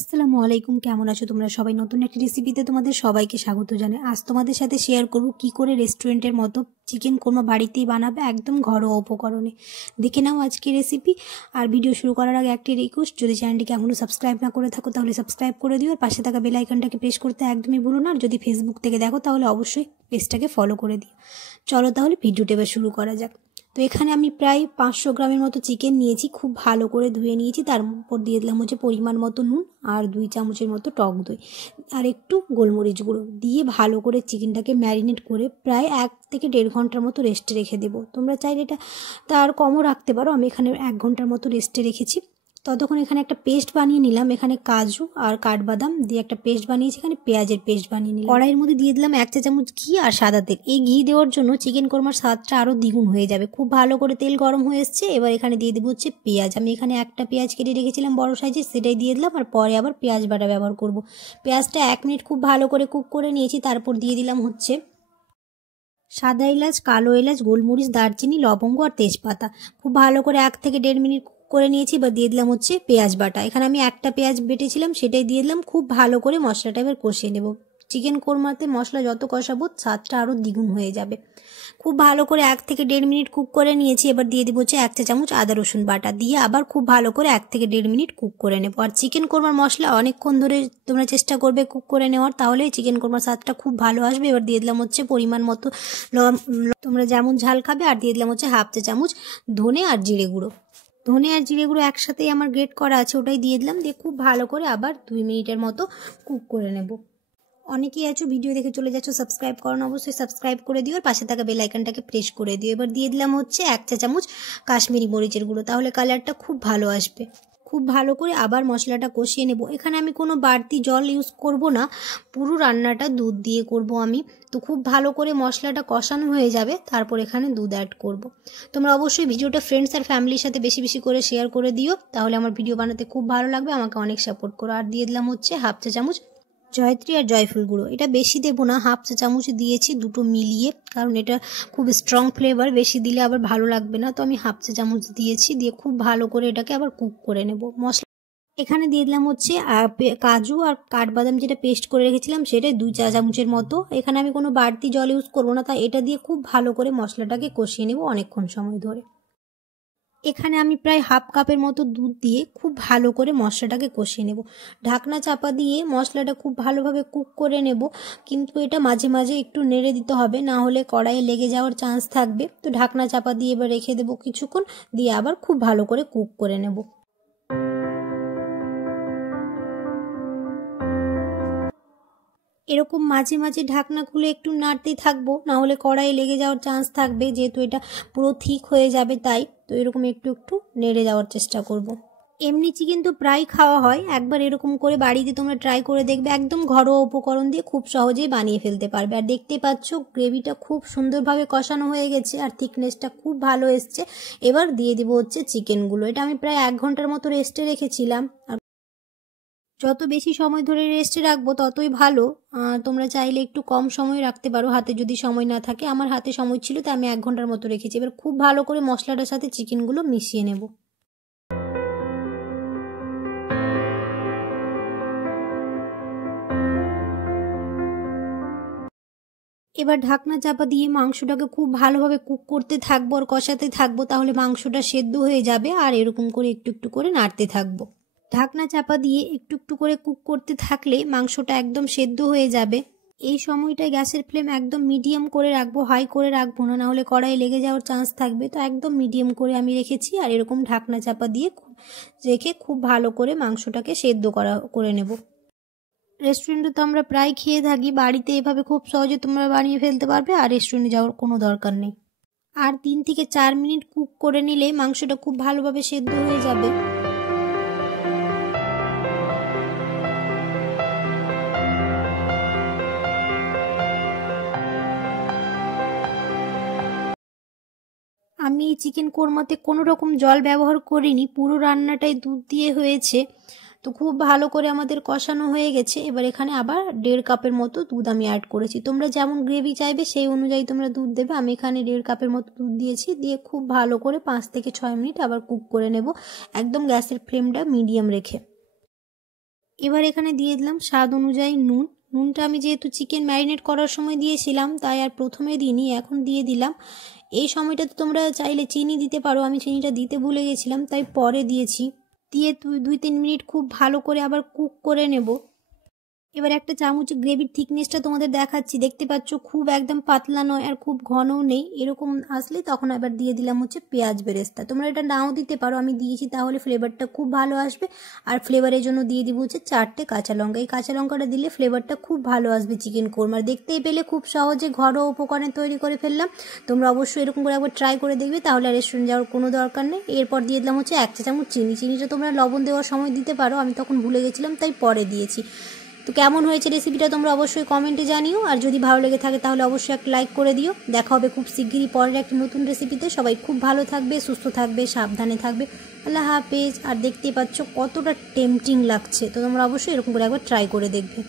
আসসালামু আলাইকুম, কেমন আছো তোমরা সবাই? নতুন একটা রেসিপিতে তোমাদের সবাইকে স্বাগত জানাই। আজ তোমাদের সাথে শেয়ার করব কি করে রেস্টুরেন্টের মতো চিকেন কোরমা বাড়িতেই বানাবে একদম ঘরোয়া উপকরণে। দেখে নাও আজকের রেসিপি। আর ভিডিও শুরু করার আগে একটি রিকোয়েস্ট, যদি চ্যানেলটিকে এখনও সাবস্ক্রাইব না করে থাকো তাহলে সাবস্ক্রাইব করে দিও, আর পাশে থাকা বেল আইকনটাকে প্রেস করতে একদমই ভুলো না। আর যদি ফেসবুক থেকে দেখো তাহলে অবশ্যই পেজটাকে ফলো করে দিও। চলো তাহলে ভিডিওটা এবার শুরু করা যাক। তো এখানে আমি প্রায় 500 গ্রামের মতো চিকেন নিয়েছি, খুব ভালো করে ধুয়ে নিয়েছি। তার উপর দিয়ে দিলাম হচ্ছে পরিমাণ মতো নুন আর 2 চামচের মতো টক দই আর একটু গোলমরিচ গুঁড়ো দিয়ে ভালো করে চিকেনটাকে ম্যারিনেট করে প্রায় 1 থেকে 1.5 ঘন্টার মতো রেস্টে রেখে দেবো। তোমরা চাইলে এটা তার কমও রাখতে পারো, আমি এখানে 1 ঘন্টার মতো রেস্টে রেখেছি। ততক্ষণ এখানে একটা পেস্ট বানিয়ে নিলাম। এখানে কাজু আর কাঠবাদাম দিয়ে একটা পেস্ট বানিয়েছি, এখানে পেঁয়াজের পেস্ট বানিয়ে নিলাম। কড়াইয়ের মধ্যে দিয়ে দিলাম 1 চা চামচ ঘি আর সাদা তেল। এই ঘি দেওয়ার জন্য চিকেন কোরমার স্বাদটা আরও দ্বিগুণ হয়ে যাবে। খুব ভালো করে তেল গরম হয়ে এসছে, এবার এখানে দিয়ে দেবো হচ্ছে পেঁয়াজ। আমি এখানে একটা পেঁয়াজ কেটে রেখেছিলাম বড় সাইজের, সেটাই দিয়ে দিলাম। আর পরে আবার পেঁয়াজ বাটা ব্যবহার করব। পেঁয়াজটা 1 মিনিট খুব ভালো করে কুক করে নিয়েছি। তারপর দিয়ে দিলাম হচ্ছে সাদা এলাচ, কালো এলাচ, গোলমরিচ, দারচিনি, লবঙ্গ আর তেজপাতা। খুব ভালো করে 1 থেকে 1.5 মিনিট করে নিয়েছি। এবার দিয়ে দিলাম হচ্ছে পেঁয়াজ বাটা। এখানে আমি একটা পেঁয়াজ বেটেছিলাম, সেটাই দিয়ে দিলাম। খুব ভালো করে মশলাটা এবার কষিয়ে নেব। চিকেন কোরমাতে মশলা যত কষাবো স্বাদটা আরও দ্বিগুণ হয়ে যাবে। খুব ভালো করে 1 থেকে 1.5 মিনিট কুক করে নিয়েছি। এবার দিয়ে দেবো হচ্ছে 1 চা চামচ আদা রসুন বাটা, দিয়ে আবার খুব ভালো করে 1 থেকে 1.5 মিনিট কুক করে নেব। আর চিকেন কোরমার মশলা অনেকক্ষণ ধরে তোমরা চেষ্টা করবে কুক করে নেওয়ার, তাহলে চিকেন কোরমার স্বাদটা খুব ভালো আসবে। এবার দিয়ে দিলাম হচ্ছে পরিমাণ মতো তোমরা যেমন ঝাল খাবে। আর দিয়ে দিলাম হচ্ছে 1/2 চা চামচ ধনে আর জিরে গুঁড়ো। ধনে আর জিরে গুঁড়ো একসাথেই আমার গ্রেট করা আছে, ওটাই দিয়ে দিলাম। দিয়ে খুব ভালো করে আবার 2 মিনিটের মতো কুক করে নেব। অনেকেই আছো ভিডিও দেখে চলে যাচ্ছ, সাবস্ক্রাইব করো না, অবশ্যই সাবস্ক্রাইব করে দিও আর পাশে থাকা বেল আইকনটাকে প্রেস করে দিও। এবার দিয়ে দিলাম হচ্ছে 1 চা চামচ কাশ্মীরি মরিচের গুঁড়ো, তাহলে কালারটা খুব ভালো আসবে। খুব ভালো করে আবার মশলাটা কষিয়ে নেব। এখানে আমি কোনো বাড়তি জল ইউজ করব না, পুরো রান্নাটা দুধ দিয়ে করব আমি। তো খুব ভালো করে মশলাটা কষানো হয়ে যাবে, তারপর এখানে দুধ অ্যাড করব। তোমরা অবশ্যই ভিডিওটা ফ্রেন্ডস আর ফ্যামিলির সাথে বেশি বেশি করে শেয়ার করে দিও, তাহলে আমার ভিডিও বানাতে খুব ভালো লাগবে, আমাকে অনেক সাপোর্ট করো। আর দিয়ে দিলাম হচ্ছে 1/2 চা চামচ জয়ত্রী আর জয়ফুল গুঁড়ো। এটা বেশি দেবো না, 1/2 চা চামচ দিয়েছি দুটো মিলিয়ে, কারণ এটা খুব স্ট্রং ফ্লেভার, বেশি দিলে আবার ভালো লাগবে না। তো আমি 1/2 চা চামচ দিয়েছি। দিয়ে খুব ভালো করে এটাকে আবার কুক করে নেব। মশলা এখানে দিয়ে দিলাম হচ্ছে কাজু আর কাঠবাদাম যেটা পেস্ট করে রেখেছিলাম, সেটা 2 চা চামচের মতো। এখানে আমি কোনো বাড়তি জল ইউজ করবো না, তাই এটা দিয়ে খুব ভালো করে মশলাটাকে কষিয়ে নেব অনেকক্ষণ সময় ধরে। এখানে আমি প্রায় 1/2 কাপের মতো দুধ দিয়ে খুব ভালো করে মশলাটাকে কষিয়ে নেব। ঢাকনা চাপা দিয়ে মশলাটা খুব ভালোভাবে কুক করে নেব, কিন্তু এটা মাঝে মাঝে একটু নেড়ে দিতে হবে, না হলে কড়াইয়ে লেগে যাওয়ার চান্স থাকবে। তো ঢাকনা চাপা দিয়ে এবার রেখে দেবো কিছুক্ষণ, দিয়ে আবার খুব ভালো করে কুক করে নেব। এরকম মাঝে মাঝে ঢাকনা খুলে একটু নাড়তেই থাকবো, না হলে কড়াইয়ে লেগে যাওয়ার চান্স থাকবে, যেহেতু এটা পুরো থিক হয়ে যাবে। তাই তো এরকম একটু একটু নেড়ে যাওয়ার চেষ্টা করব। এমনি চিকেন তো প্রায় খাওয়া হয়, একবার এরকম করে বাড়িতে তোমরা ট্রাই করে দেখবে। একদম ঘরোয়া উপকরণ দিয়ে খুব সহজেই বানিয়ে ফেলতে পারবে। আর দেখতে পাচ্ছ গ্রেভিটা খুব সুন্দরভাবে কষানো হয়ে গেছে আর থিকনেসটা খুব ভালো এসছে। এবার দিয়ে দিব হচ্ছে চিকেনগুলো। এটা আমি প্রায় 1 ঘন্টার মতো রেস্টে রেখেছিলাম। আর যত বেশি সময় ধরে রেস্টে রাখবো ততই ভালো। তোমরা চাইলে একটু কম সময় রাখতে পারো, হাতে যদি সময় না থাকে। আমার হাতে সময় ছিল তাই আমি 1 ঘন্টার মতো রেখেছি। এবার খুব ভালো করে মশলাটার সাথে চিকেনগুলো মিশিয়ে নেব। এবার ঢাকনা চাপা দিয়ে মাংসটাকে খুব ভালোভাবে কুক করতে থাকবো আর কষাতে থাকবো, তাহলে মাংসটা সেদ্ধ হয়ে যাবে। আর এরকম করে একটু একটু করে নাড়তে থাকবো। ঢাকনা চাপা দিয়ে একটু একটু করে কুক করতে থাকলে মাংসটা একদম সেদ্ধ হয়ে যাবে। এই সময়টায় গ্যাসের ফ্লেম একদম মিডিয়াম করে রাখবো, হাই করে রাখবো না, নাহলে কড়াই লেগে যাওয়ার চান্স থাকবে। তো একদম মিডিয়াম করে আমি রেখেছি। আর এরকম ঢাকনা চাপা দিয়ে রেখে খুব ভালো করে মাংসটাকে সেদ্ধ করে নেব। রেস্টুরেন্টে তো আমরা প্রায় খেয়ে থাকি, বাড়িতে এভাবে খুব সহজে তোমরা বানিয়ে ফেলতে পারবে, আর রেস্টুরেন্টে যাওয়ার কোনো দরকার নেই। আর 3 থেকে 4 মিনিট কুক করে নিলে মাংসটা খুব ভালোভাবে সেদ্ধ হয়ে যাবে। আমি এই চিকেন কোরমাতে কোনো রকম জল ব্যবহার করিনি, পুরো রান্নাটাই দুধ দিয়ে হয়েছে। তো খুব ভালো করে আমাদের কষানো হয়ে গেছে। এবার এখানে আবার 1.5 কাপের মতো দুধ আমি অ্যাড করেছি। তোমরা যেমন গ্রেভি চাইবে সেই অনুযায়ী তোমরা দুধ দেবে। আমি এখানে 1.5 কাপের মতো দুধ দিয়েছি। দিয়ে খুব ভালো করে 5 থেকে 6 মিনিট আবার কুক করে নেব, একদম গ্যাসের ফ্লেমটা মিডিয়াম রেখে। এবার এখানে দিয়ে দিলাম স্বাদ অনুযায়ী নুন। নুনটা আমি যেহেতু চিকেন ম্যারিনেট করার সময় দিয়েছিলাম তাই আর প্রথমে দিইনি, এখন দিয়ে দিলাম। এই সময়টাতে তোমরা চাইলে চিনি দিতে পারো, আমি চিনিটা দিতে ভুলে গেছিলাম তাই পরে দিয়েছি। দিয়ে 2-3 মিনিট খুব ভালো করে আবার কুক করে নেব। এবার একটা চামচ গ্রেভির থিকনেসটা তোমাদের দেখাচ্ছি, দেখতে পাচ্ছ খুব একদম পাতলা নয় আর খুব ঘনও নেই, এরকম আসলে তখন আবার দিয়ে দিলাম হচ্ছে পেঁয়াজ বেরেস্তা। তোমরা এটা নাও দিতে পারো, আমি দিয়েছি তাহলে ফ্লেভারটা খুব ভালো আসবে। আর ফ্লেভারের জন্য দিয়ে দিব হচ্ছে 4টে কাঁচা লঙ্কা। এই কাঁচা লঙ্কাটা দিলে ফ্লেভারটা খুব ভালো আসবে চিকেন কোরমার। দেখতেই পেলে খুব সহজে ঘরোয়া উপকরণে তৈরি করে ফেললাম। তোমরা অবশ্যই এরকম করে একবার ট্রাই করে দেখবে, তাহলে রেস্টুরেন্ট যাওয়ার কোনো দরকার নেই। এরপর দিয়ে দিলাম হচ্ছে 1 চা চামচ চিনি। চিনিটা তোমরা লবণ দেওয়ার সময় দিতে পারো, আমি তখন ভুলে গেছিলাম তাই পরে দিয়েছি। তো কেমন হয়েছে রেসিপিটা তোমরা অবশ্যই কমেন্টে জানিও, আর যদি ভালো লেগে থাকে তাহলে অবশ্যই একটা লাইক করে দিও। দেখা হবে খুব শিগগিরই পরের একটা নতুন রেসিপিতে। সবাই খুব ভালো থাকবে, সুস্থ থাকবে, সাবধানে থাকবে। আল্লাহ হাফেজ। আর দেখতেই পাচ্ছ কতটা টেম্পটিং লাগছে, তো তোমরা অবশ্যই এরকম করে একবার ট্রাই করে দেখবে।